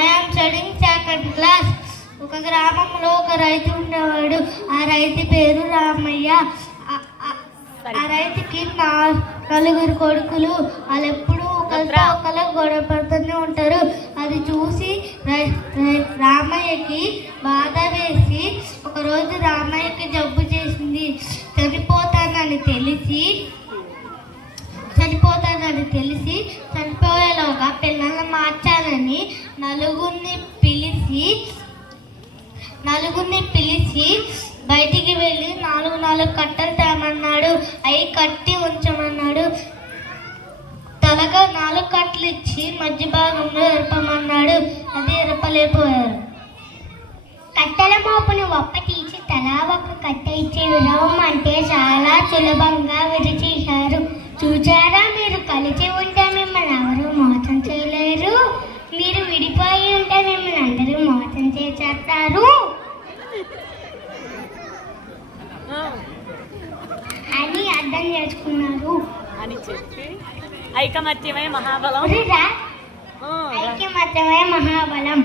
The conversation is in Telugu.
I'm studying second class. ఒక గ్రామంలో ఒక రైతు ఉండేవాడు. ఆ రైతు పేరు రామయ్య. ఆ రైతుకి నలుగురు కొడుకులు. వాళ్ళు ఎప్పుడు ఒకరు గొడవ పడుతూనే ఉంటారు. అది చూసి రామయ్యకి బాధ వేసి ఒకరోజు రామయ్యకి జబ్బు చేసింది. చనిపోతానని తెలిసి చనిపోయేలోగా పిల్లల్ని మార్చాలని నలుగురిని పిలిచి బయటికి వెళ్ళి నాలుగు కట్టలు తేమన్నాడు. అవి కట్టి ఉంచమన్నాడు. తలగా 4 కట్టలు ఇచ్చి మధ్య భాగంలో ఎరపమన్నాడు. అది ఎరపలేకపోయారు. కట్టెల మోపును తీసి తలా ఒక కట్ట ఇచ్చి విరవమంటే చాలా సులభంగా విరిచేశారు. చూచారా, మీరు కలిసి ఉంటే మిమ్మల్ని ఎవరు మోసం చేయలేరు. మీరు విడిపోయి ఉంటే మిమ్మల్ని అందరూ మోసం చేసేస్తారు అని అర్థం చేసుకున్నారు అని చెప్పి ఐకమత్యమే మహాబలం. ఐకమత్యమే మహాబలం.